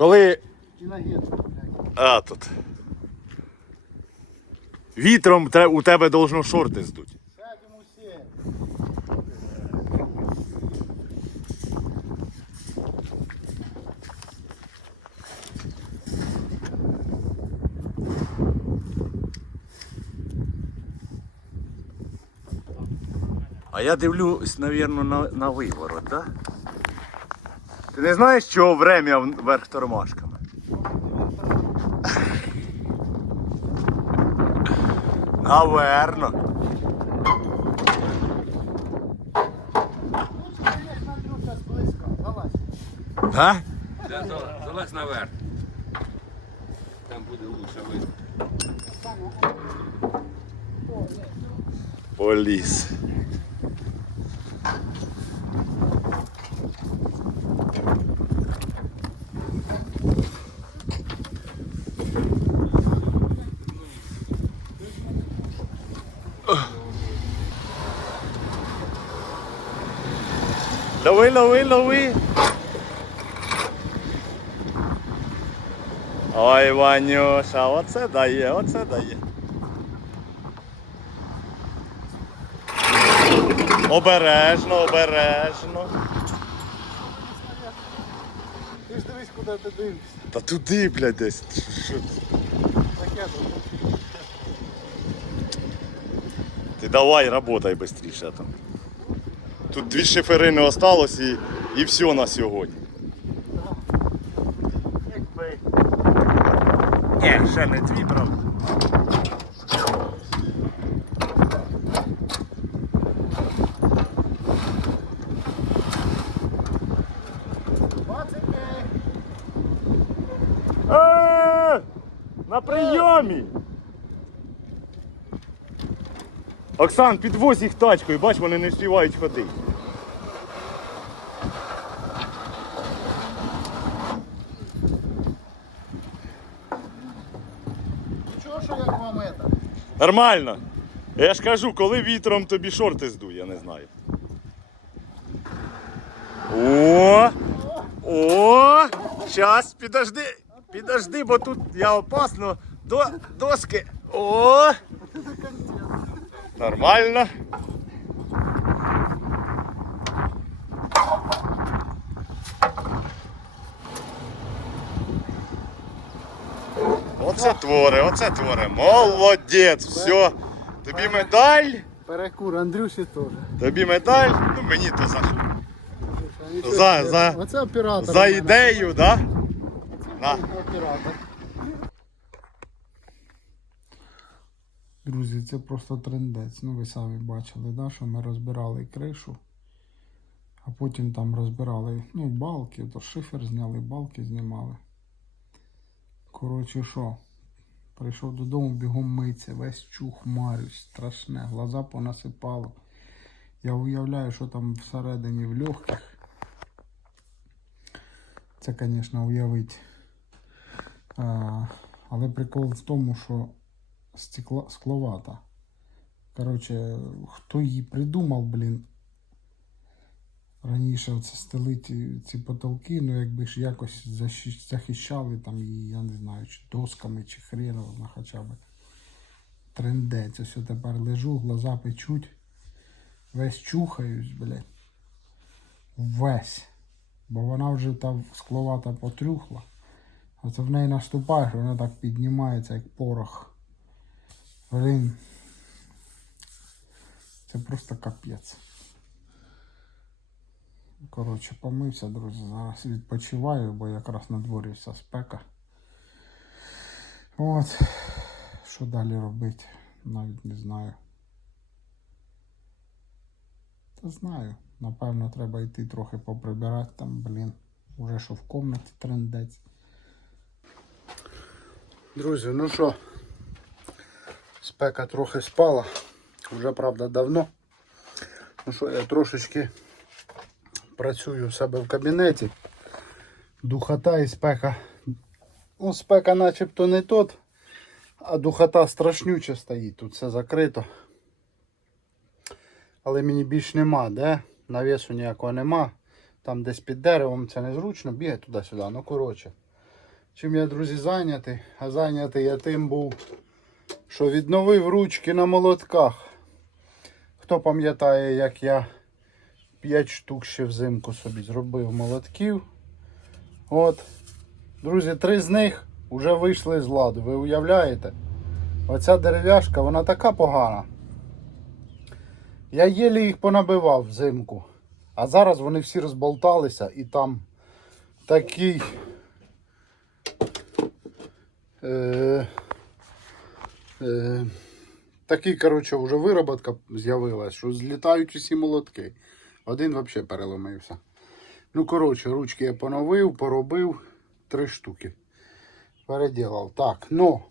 Коли. А тут. Вітром у тебе должно шорти здуть. А я дивлюсь, навірно, на, на виворот, так? Да? Ти не знаєш, чого врем'я вверх тормашками? Наверно. Близько. Залазь. Да? Наверх. Там буде лучше видно. Поліз. Лови, лови, лови. Ой, Ванюша, оце дає, оце дає. Обережно, обережно. Ти ж дивись, куди ти дивишся. Та туди, блядь, десь. Таке. Ти давай, работай швидше там. Тут дві шиферини осталось і, і все на сьогодні. Якби. Ні, ще не дві, правда. На прийомі! Оксан, підвозь їх тачкою, бач, вони не встигають ходити. Чого, що як вам это? Нормально. Я ж кажу, коли вітром тобі шорти здує, я не знаю. О! О! Щас, підожди! Підожди, бо тут я опасно. До доски. О! Нормально. Оце твори, оце твори. Молодець, все. Тобі медаль, Перекур, Андрюші теж. тобі медаль, ну мені то за, За- за- Оце оператор. за ідею, да? На. Оператор. Друзі, це просто трендець. Ну ви самі бачили, да, що ми розбирали кришу, а потім там розбирали ну, балки, то шифер зняли, балки знімали. Коротше, що? Прийшов додому, бігом миться, весь чух марюсь, страшне, глаза понасипало. Я уявляю, що там всередині в легких. Це, звісно, уявить. А, але прикол в тому, що стекла, скловата. Коротше, хто її придумав, блін. Раніше оце стелити ці потолки, ну якби ж якось захищали там її, я не знаю, чи досками, чи хреновими хоча б. Трендець. Ось тепер лежу, глаза печуть. Весь чухаюсь, блядь. Весь. Бо вона вже там скловата потрюхла. Оце в неї наступаєш, вона так піднімається, як порох. Блін. Це просто капець. Коротше, помився, друзі. Зараз відпочиваю, бо якраз на дворі вся спека. От. Що далі робити? Навіть не знаю. Та знаю. Напевно, треба йти трохи поприбирати там, блін. Уже що в комнаті трендець. Друзі, ну що, спека трохи спала. Вже правда давно. Ну що, я трошечки працюю у себе в кабінеті. Духота і спека. Ну, спека начебто не тот, а духота страшнюча стоїть. Тут все закрито. Але мені більш нема, де? Навісу ніякого нема. Там десь під деревом це незручно, бігати туди-сюди. Ну коротше. чим я, друзі, зайнятий. А зайнятий я тим був, що відновив ручки на молотках. Хто пам'ятає, як я 5 штук ще взимку собі зробив молотків. От. Друзі, три з них вже вийшли з ладу. Ви уявляєте? Оця дерев'яшка, вона така погана. Я єлі їх понабивав взимку. А зараз вони всі розболталися і там такий. Е, е, такий, коротше, вже вироботка з'явилась, що злітають усі молотки. Один взагалі переломився. Ну, коротше, ручки я поновив, поробив три штуки. Переділав. Так, ну.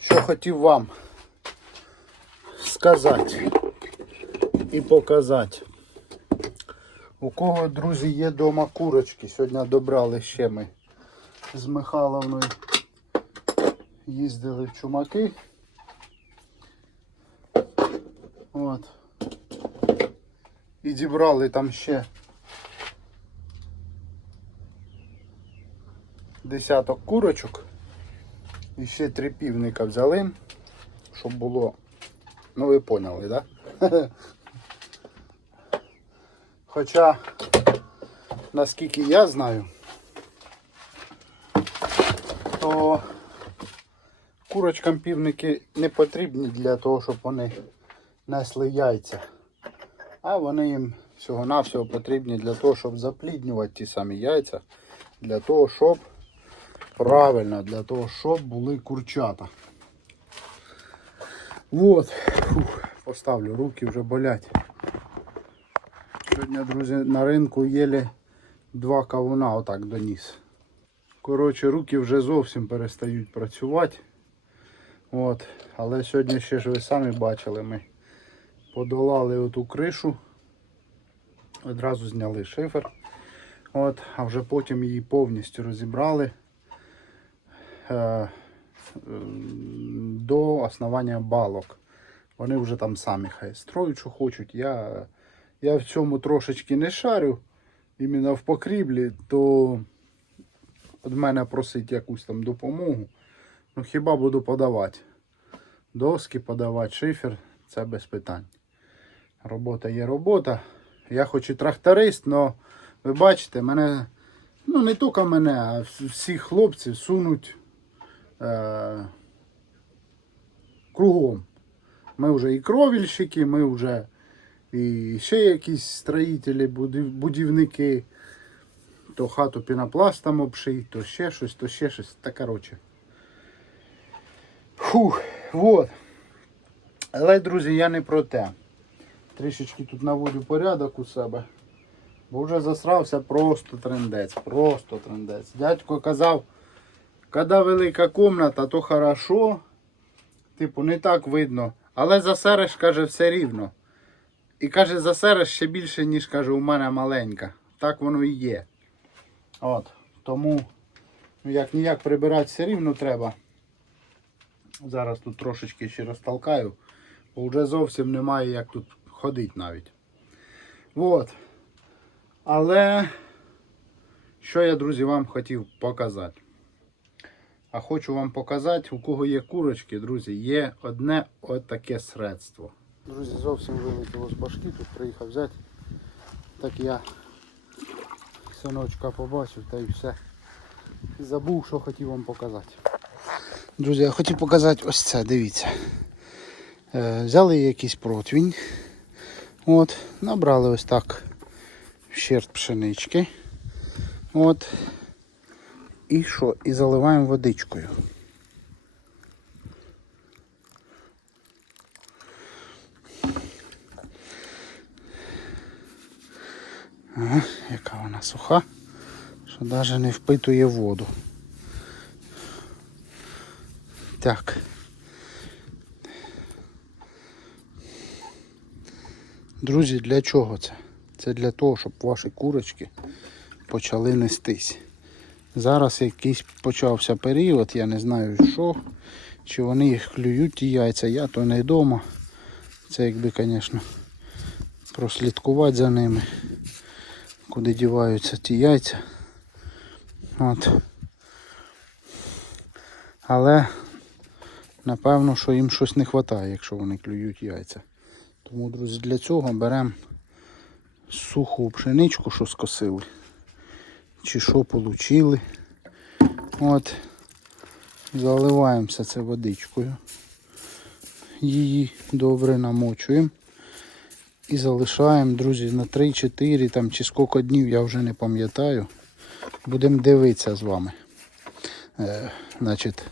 Що хотів вам сказати і показати. У кого, друзі, є дома курочки. Сьогодні добрали ще ми з Михайловною. Їздили в чумаки. От. І зібрали там ще десяток курочок. І ще три півника взяли, щоб було. Ну ви поняли, так? Да? Хоча, наскільки я знаю, то курочкам півники не потрібні для того, щоб вони несли яйця. А вони їм всього-навсього потрібні для того, щоб запліднювати ті самі яйця, для того, щоб правильно, для того, щоб були курчата. Вот. Фух, поставлю, руки вже болять. Сьогодні, друзі, на ринку єлі два кавуна отак доніс. Коротше, руки вже зовсім перестають працювати. От. Але сьогодні ще ж ви самі бачили, ми подолали оту кришу. Одразу зняли шифер. От, а вже потім її повністю розібрали е, до основання балок. Вони вже там самі хай строють, що хочуть. Я, я в цьому трошечки не шарю, іменно в покріблі, то від мене просить якусь там допомогу. Ну хіба буду подавати. Доски подавати, шифер, це без питань. Робота є робота. Я хоч і тракторист, але ви бачите, мене, ну не тільки мене, а вс- всіх хлопців сунуть е, кругом. Ми вже і кровільщики, ми вже і ще якісь строїтелі, будівники. То хату пінопластом обшить, то ще щось, то ще щось. Та коротше. Фух, вот. Але, друзі, я не про те. Трішечки тут наводю порядок у себе. Бо вже засрався просто трендець. Просто трендець. Дядько казав, коли велика комната, то хорошо. Типу, не так видно. Але засереш, каже, все рівно. І каже, засереш ще більше, ніж каже, у мене маленька. Так воно і є. От. Тому, ну, як ніяк прибирати все рівно треба. Зараз тут трошечки ще розтолкаю, бо вже зовсім немає як тут ходити навіть. От. Але що я, друзі, вам хотів показати. А хочу вам показати, у кого є курочки, друзі, є одне отаке средство. Друзі, зовсім вилетіло з башки, тут приїхав взяти. Так я синочка побачив та й все. Забув, що хотів вам показати. Друзі, я хотів показати ось це, дивіться. Е, взяли якийсь противінь. От, набрали ось так щерт пшенички. От. І що? І заливаємо водичкою. Ага, яка вона суха, що навіть не впитує воду. Так. Друзі, для чого це? Це для того, щоб ваші курочки почали нестись. Зараз якийсь почався період, я не знаю що, чи вони їх клюють ті яйця, я то не вдома. Це якби, звісно, прослідкувати за ними, куди діваються ті яйця. От. Але напевно, що їм щось не вистачає, якщо вони клюють яйця. Тому, друзі, для цього беремо суху пшеничку, що скосили. Чи що получили. От. Заливаємо все це водичкою. Її добре намочуємо. І залишаємо, друзі, на 3-4 там чи скільки днів, я вже не пам'ятаю. Будемо дивитися з вами. Е, значить,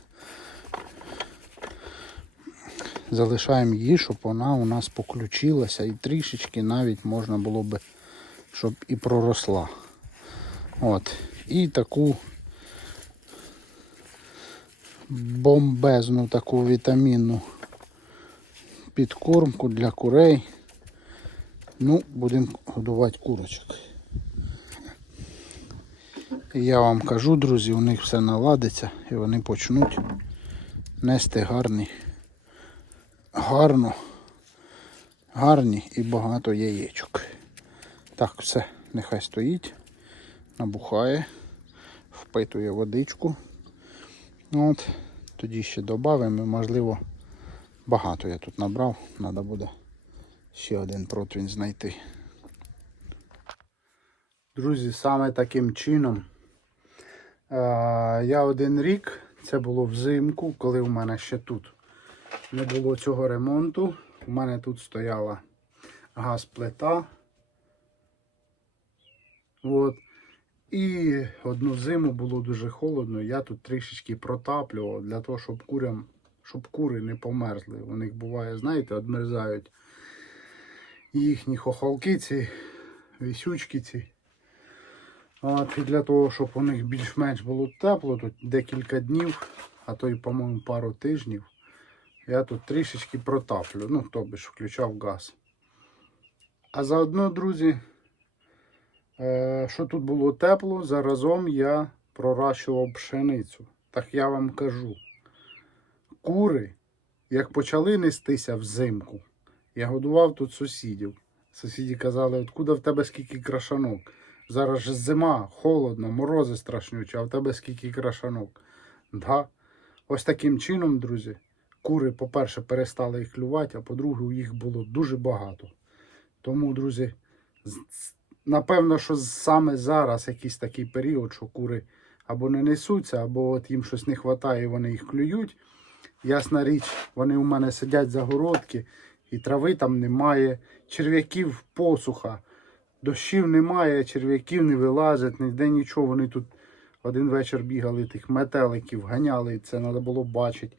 залишаємо її, щоб вона у нас поключилася і трішечки навіть можна було би, щоб і проросла. От. І таку бомбезну таку вітамінну підкормку для курей. Ну, будемо годувати курочок. Я вам кажу, друзі, у них все наладиться і вони почнуть нести гарні, гарно, гарні і багато яєчок. Так, все, нехай стоїть, набухає, впитує водичку. От, тоді ще додамо, можливо, багато я тут набрав, треба буде ще один противень знайти. Друзі, саме таким чином. Е, я один рік, це було взимку, коли в мене ще тут не було цього ремонту. У мене тут стояла газплита. От. І одну зиму було дуже холодно. Я тут трішечки протаплював для того, щоб курям, щоб кури не померзли. У них буває, знаєте, одмерзають їхні хохолки, ці вісючки ці. От, і для того, щоб у них більш-менш було тепло, тут декілька днів, а то й, по-моєму, пару тижнів, я тут трішечки протаплю. Ну, тобі ж включав газ. А заодно, друзі, е, що тут було тепло, заразом я проращував пшеницю. Так я вам кажу. Кури, як почали нестися взимку, я годував тут сусідів. Сусіди казали, откуда в тебе скільки крашанок? Зараз же зима, холодно, морози страшнючі, а в тебе скільки крашанок. Да. Ось таким чином, друзі, кури, по-перше, перестали їх клювати, а по-друге, їх було дуже багато. Тому, друзі, напевно, що саме зараз якийсь такий період, що кури або не несуться, або от їм щось не вистачає, вони їх клюють. Ясна річ, вони у мене сидять за городки, і трави там немає, черв'яків посуха. Дощів немає, черв'яків не вилазять, ніде нічого. Вони тут один вечір бігали, тих метеликів ганяли, це треба було бачити.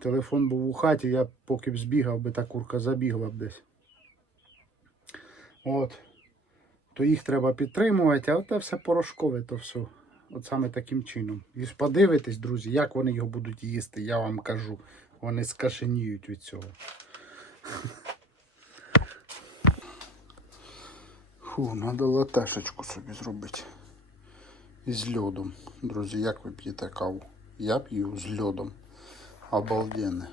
Телефон був у хаті, я поки б збігав би та курка забігла б десь. От. То їх треба підтримувати, а те все порошкове, то все. От саме таким чином. І подивитесь, друзі, як вони його будуть їсти, я вам кажу. Вони скашеніють від цього. Фу, треба латешечку собі зробити. Із льодом. Друзі, як ви п'єте каву? Я п'ю з льодом. Обалденне.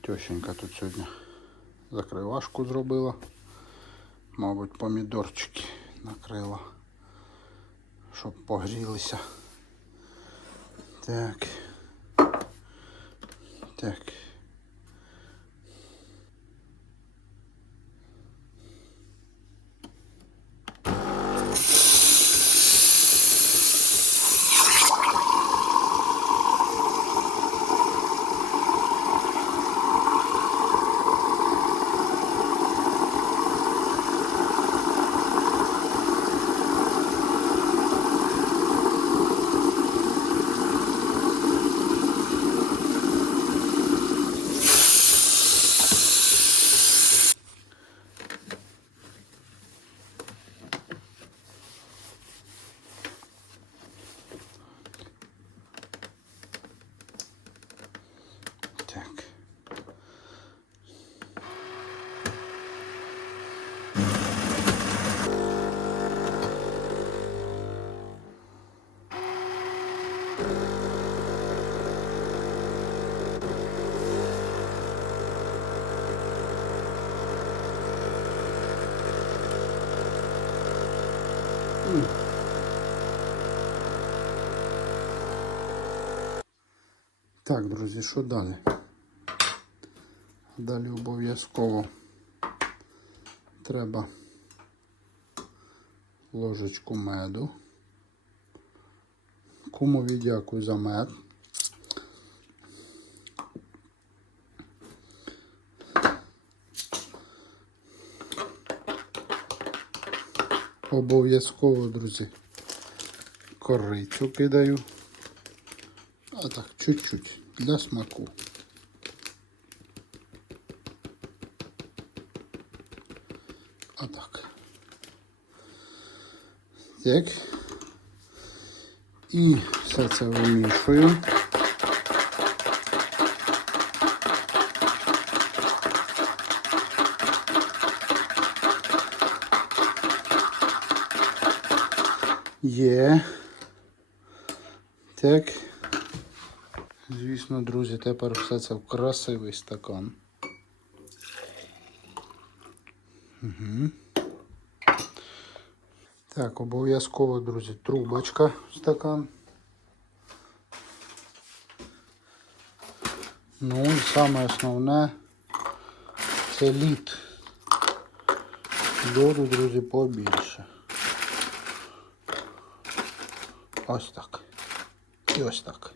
Тещенька тут сьогодні закривашку зробила. Мабуть, помідорчики накрила. Щоб погрілися. Так. Так. Так, друзі, що далі? Далі обов'язково треба ложечку меду. Кумові дякую за мед. Обов'язково, друзі, корицю кидаю. А так, чуть-чуть для смаку. А так. Так. І все це вимішую. Є. Так. Звісно, друзі, тепер все це в красивий стакан. Угу. Так, обов'язково, друзі, трубочка в стакан. Ну і саме основне це лід. Льоду, друзі, побільше. Ось так. І ось так.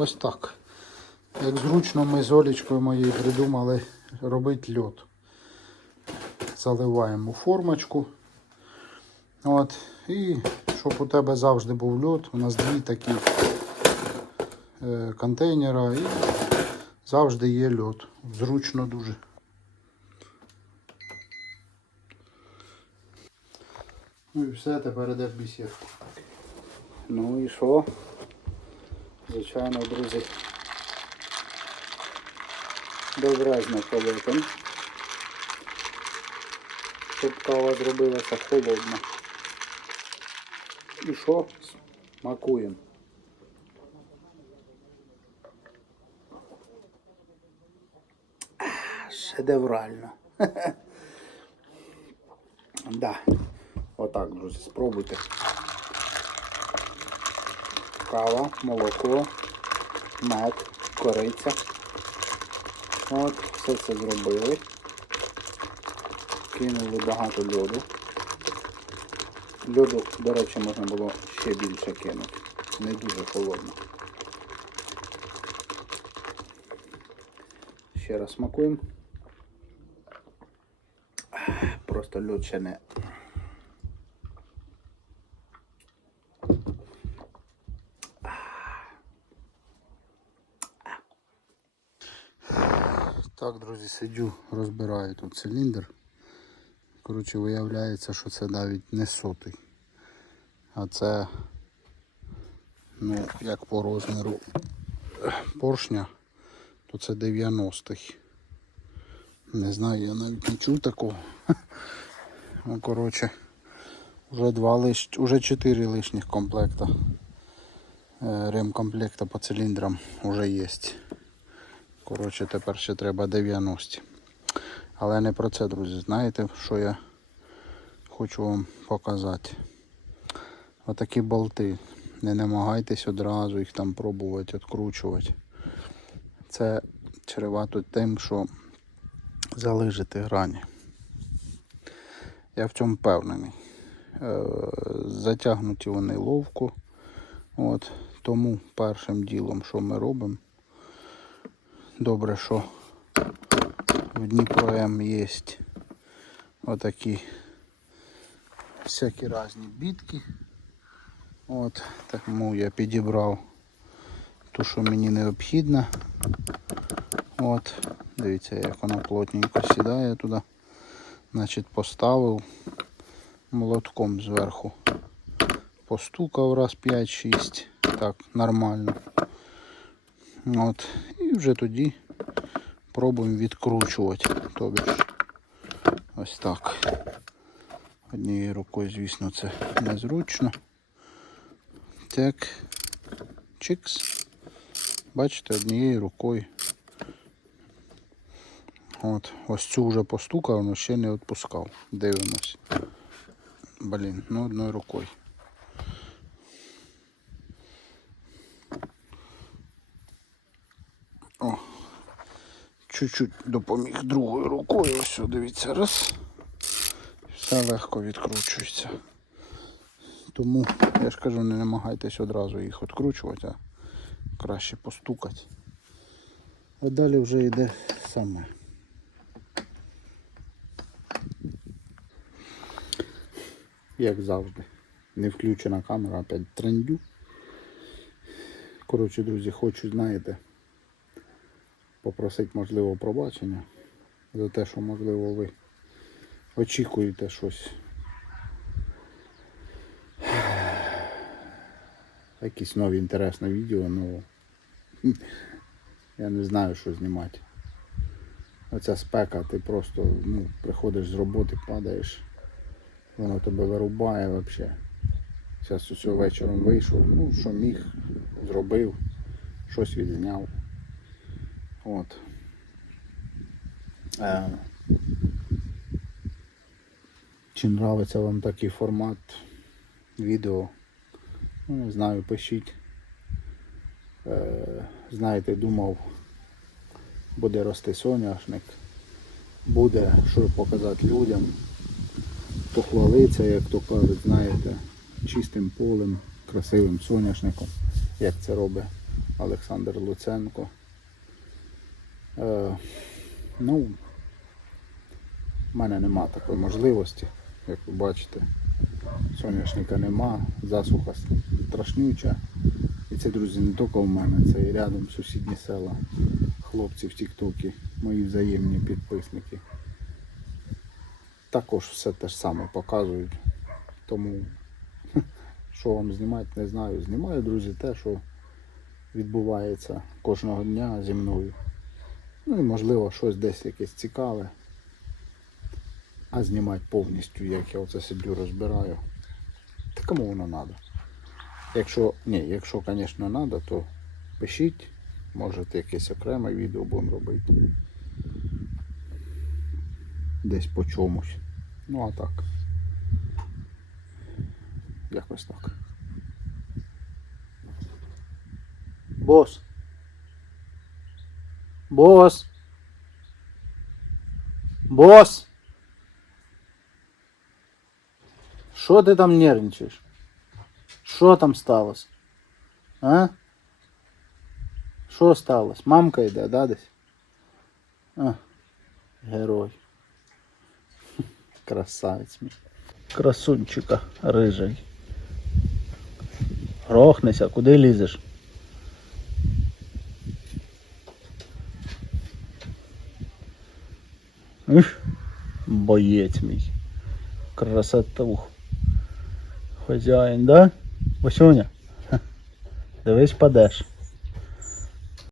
Ось так. Як зручно ми з Олічкою моєю придумали робити льод. Заливаємо формочку. От. І щоб у тебе завжди був льод, у нас дві такі е, контейнера і завжди є льод. Зручно дуже. Ну і все, тепер йде в бісідку. Ну і що? Звичайно, друзі. Добразно полетим. Щоб кава зробилася холодна. І що? Смакуємо. Шедеврально. Да. Отак, друзі, спробуйте. Кава, молоко, мед, кориця. От, все це зробили. Кинули багато льоду. Льоду, до речі, можна було ще більше кинути. Не дуже холодно. Ще раз смакуємо. Просто льод ще не. Так, друзі, сидю, розбираю тут циліндр. Коротше, виявляється, що це навіть не сотий. А це, ну, як по розміру поршня, то це 90-й. Не знаю, я навіть не чув такого. Ну, коротше, вже два лиш... уже 4 лишніх комплекта. Е, Ремкомплекта по циліндрам вже є. Коротше, тепер ще треба 90. Але не про це, друзі. Знаєте, що я хочу вам показати? Отакі болти. Не намагайтесь одразу їх там пробувати відкручувати. Це чревато тим, що залежите грані. Я в цьому впевнений. Е, Затягнуті вони ловко. От. Тому першим ділом, що ми робимо, добре, що в Дніпро М є отакі всякі різні бітки. От, тому я підібрав ту, що мені необхідно. От, дивіться, як вона плотненько сідає туди. Значить, поставив молотком зверху. Постукав раз 5-6. Так, нормально. От. І вже тоді пробуємо відкручувати. Тобі ж ось так. Однією рукою, звісно, це незручно. Так. Чикс. Бачите, однією рукою. От, ось цю вже постукав, але ще не відпускав. Дивимось. Блін, ну одною рукою. Чуть-чуть допоміг другою рукою. Ось, дивіться, раз. Все легко відкручується. Тому я ж кажу, не намагайтесь одразу їх відкручувати, а краще постукати. А далі вже йде саме. Як завжди. Не включена камера, опять трендю. Коротше, друзі, хочу, знаєте, попросити можливо пробачення за те, що можливо ви очікуєте щось. Якісь нові інтересне відео, ну я не знаю, що знімати. Оця спека, ти просто ну, приходиш з роботи, падаєш, воно тебе вирубає взагалі. Зараз усе вечором вийшов, ну що міг, зробив, щось відзняв. От. Е, чи нравиться вам такий формат відео? Ну, не знаю, пишіть. Е, знаєте, думав, буде рости соняшник, буде що показати людям, похвалитися, як то кажуть, знаєте, чистим полем, красивим соняшником, як це робить Олександр Луценко. Е, ну, в мене нема такої можливості, як ви бачите. Соняшника нема, засуха страшнюча. І це, друзі, не тільки в мене, це і рядом сусідні села, хлопці в Тіктокі, мої взаємні підписники. Також все те ж саме показують. Тому що вам знімати, не знаю. Знімаю, друзі, те, що відбувається кожного дня зі мною. Ну і можливо щось десь якесь цікаве. А знімати повністю, як я оце сиджу розбираю. Та кому воно треба? Якщо, ні, якщо, звісно, треба, то пишіть. Можете якесь окреме відео будемо робити. Десь по чомусь. Ну а так. Якось так. Бос. Бос. Бос. Що ти там нервничаєш? Що там сталося? А? Що сталося? Мамка йде, да, десь? А, герой. Красавець мій. Красунчика рижий. Грохнися, куди лізеш? Ух, боєць мій. Красотух. Хазяїн, да? Васюня? Ха, Дивись, падеш.